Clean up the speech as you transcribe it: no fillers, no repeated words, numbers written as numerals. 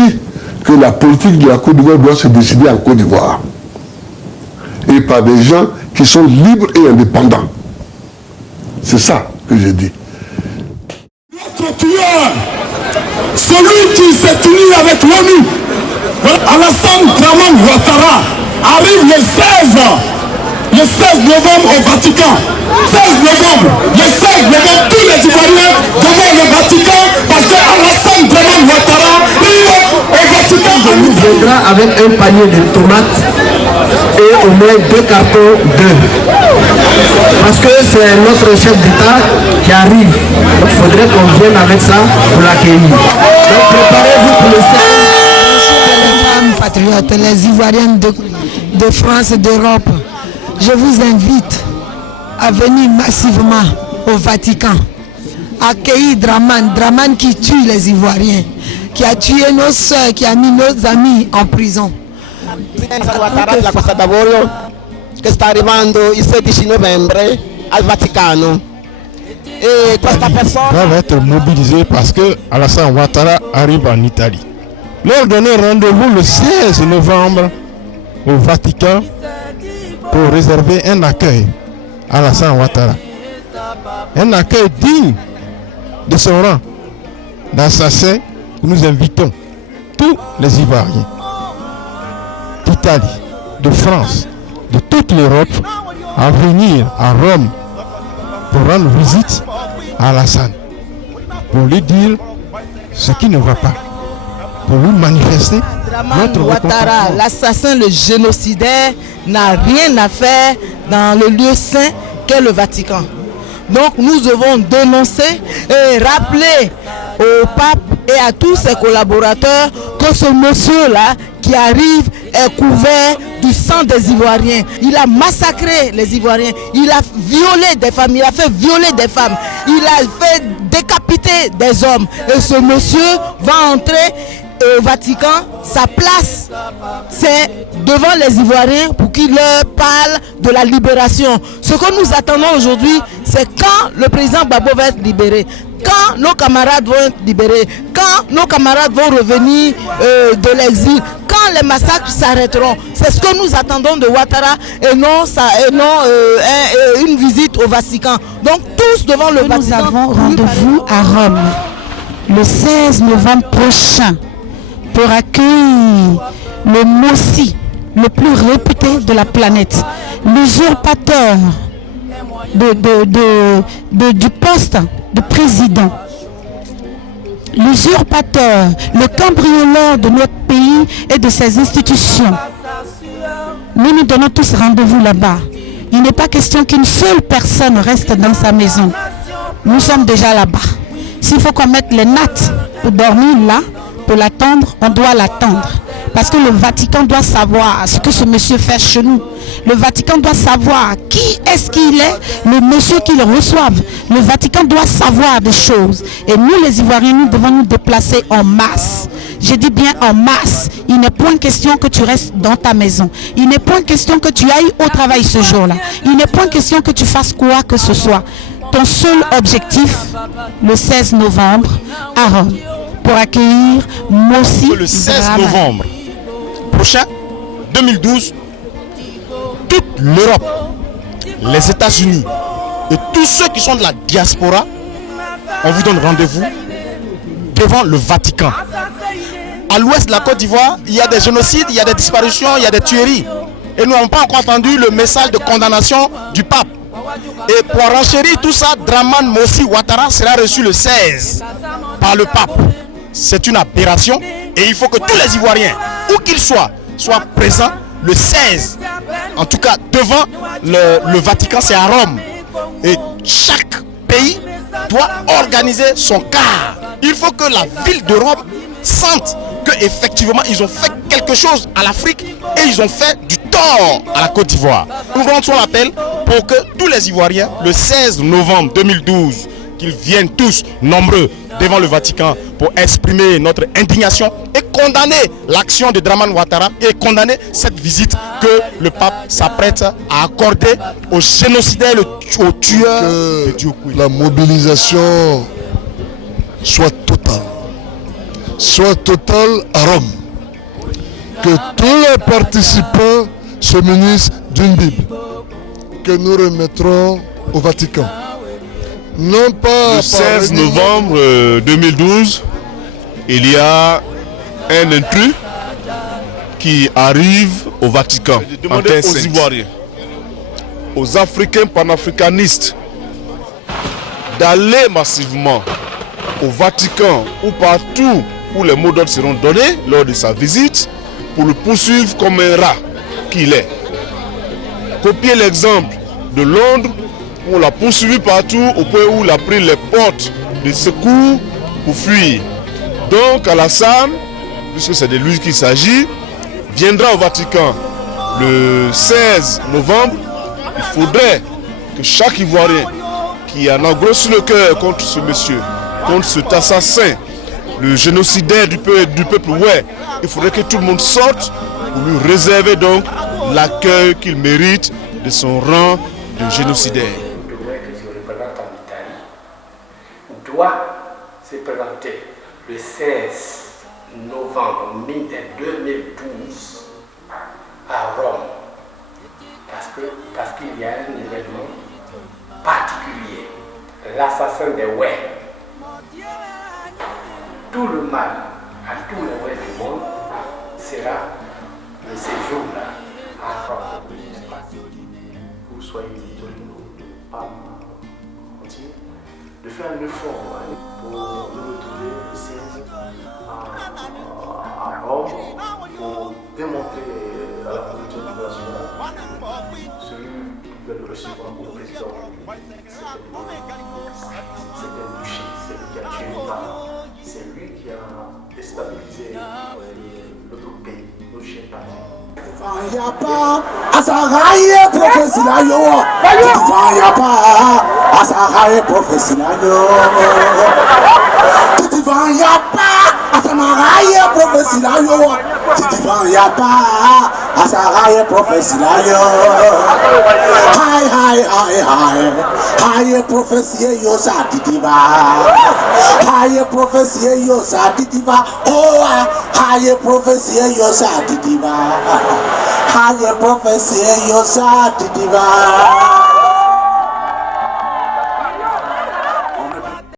dit que la politique de la Côte d'Ivoire doit se décider en Côte d'Ivoire. Et par des gens qui sont libres et indépendants. C'est ça que j'ai dit. Notre tueur, celui qui s'est uni avec l'ONU, Alassane Dramane Ouattara, arrive le 16 novembre au Vatican. 16 novembre, le 16 novembre, tous les Ivoiriens devant le Vatican parce que Alassane Dramane Ouattara arrive au Vatican. Il viendra avec un panier de tomates et au moins 2 cartons d'œufs. Parce que c'est notre chef d'État qui arrive. Donc il faudrait qu'on vienne avec ça pour l'accueillir. Donc préparez-vous pour le 16. Les femmes patriotes, les Ivoiriennes de France et d'Europe, je vous invite à venir massivement au Vatican, accueillir Dramane qui tue les Ivoiriens, qui a tué nos soeurs, qui a mis nos amis en prison. Che sta arrivando il 16 novembre al Vaticano. E questa persona doivent être mobilisés parce que Alassane Ouattara arrive en Italie. Leur donner rendez-vous le 16 novembre au Vatican pour réserver un accueil à Alassane Ouattara. Un accueil digne de son rang d'assassin que nous invitons tous les Ivoiriens d'Italie, de France, de toute l'Europe à venir à Rome pour rendre visite à Alassane, pour lui dire ce qui ne va pas, pour lui manifester notre Ouattara, l'assassin, le génocidaire, n'a rien à faire dans le lieu saint qu'est le Vatican. Donc nous devons dénoncer et rappeler au pape et à tous ses collaborateurs que ce monsieur-là qui arrive est couvert du sang des Ivoiriens. Il a massacré les Ivoiriens, il a violé des femmes, il a fait violer des femmes, il a fait décapiter des hommes. Et ce monsieur va entrer au Vatican, sa place, c'est devant les Ivoiriens pour qu'il leur parle de la libération. Ce que nous attendons aujourd'hui, c'est quand le président Gbagbo va être libéré, quand nos camarades vont être libérés, quand nos camarades vont revenir de l'exil, quand les massacres s'arrêteront. C'est ce que nous attendons de Ouattara et non une visite au Vatican. Donc tous devant le Vatican. Nous avons rendez-vous à Rome le 16 novembre prochain pour accueillir le Mossi, le plus réputé de la planète, l'usurpateur du poste de président, l'usurpateur, le cambrioleur de notre pays et de ses institutions. Nous nous donnons tous rendez-vous là-bas. Il n'est pas question qu'une seule personne reste dans sa maison. Nous sommes déjà là-bas. S'il faut qu'on mette les nattes pour dormir là, pour l'attendre, on doit l'attendre. Parce que le Vatican doit savoir ce que ce monsieur fait chez nous. Le Vatican doit savoir qui est-ce qu'il est, le monsieur qui le reçoive. Le Vatican doit savoir des choses. Et nous, les Ivoiriens, nous devons nous déplacer en masse. Je dis bien en masse. Il n'est point question que tu restes dans ta maison. Il n'est point question que tu ailles au travail ce jour-là. Il n'est point question que tu fasses quoi que ce soit. Ton seul objectif, le 16 novembre, à Rome, pour accueillir Mossi. Le 16 novembre prochain, 2012, toute l'Europe, les États-Unis et tous ceux qui sont de la diaspora, on vous donne rendez-vous devant le Vatican. À l'ouest de la Côte d'Ivoire, il y a des génocides, il y a des disparitions, il y a des tueries. Et nous n'avons pas encore entendu le message de condamnation du pape. Et pour renchérir tout ça, Dramane Mossi Ouattara sera reçu le 16 par le pape. C'est une aberration et il faut que tous les Ivoiriens, où qu'ils soient présents le 16. En tout cas, devant le Vatican, c'est à Rome. Et chaque pays doit organiser son quart. Il faut que la ville de Rome sente qu'effectivement, ils ont fait quelque chose à l'Afrique et ils ont fait du tort à la Côte d'Ivoire. Nous lançons l'appel pour que tous les Ivoiriens, le 16 novembre 2012, qu'ils viennent tous nombreux devant le Vatican pour exprimer notre indignation et condamner l'action de Dramane Ouattara et condamner cette visite que le pape s'apprête à accorder aux génocidaires, aux tueurs de Dieu. La mobilisation soit totale. soit totale à Rome. Que tous les participants se munissent d'une Bible que nous remettrons au Vatican. Non pas le 16 novembre 2012, il y a un intrus qui arrive au Vatican. Demandez aux Ivoiriens, aux Africains panafricanistes d'aller massivement au Vatican ou partout où les mots d'ordre seront donnés lors de sa visite pour le poursuivre comme un rat qu'il est. Copiez l'exemple de Londres où on l'a poursuivi partout au point où il a pris les portes de secours pour fuir. Donc Alassane, puisque c'est de lui qu'il s'agit, viendra au Vatican le 16 novembre. Il faudrait que chaque Ivoirien qui en a gros sur le cœur contre ce monsieur, contre cet assassin, le génocidaire du peuple, ouais, il faudrait que tout le monde sorte pour lui réserver donc l'accueil qu'il mérite de son rang de génocidaire. Doit se présenter le 16 novembre 2012 à Rome parce qu'il y a un événement particulier, l'assassin des Ouais. Tout le mal à tous les Ouais du monde sera le séjour-là à Rome. Vous soyez de faire un effort pour nous retrouver le 16 à Rome pour démontrer à la communauté internationale celui qui veut le recevoir pour le président. C'est un boucher, c'est lui qui a tué une femme, c'est lui qui a déstabilisé notre pays, nos chers parents. Yapa, asaraye professionnel yo. Yapa, asaraye professionnel yo. Titivan yapa, asaraye professionnel yo. Titivan yapa, asaraye professionnel yo. Hi, professionnel yo sa titivan. Hi, professionnel yo sa titivan. Oh, hi, professionnel yo sa titivan. Haya profesia yo sa titiba.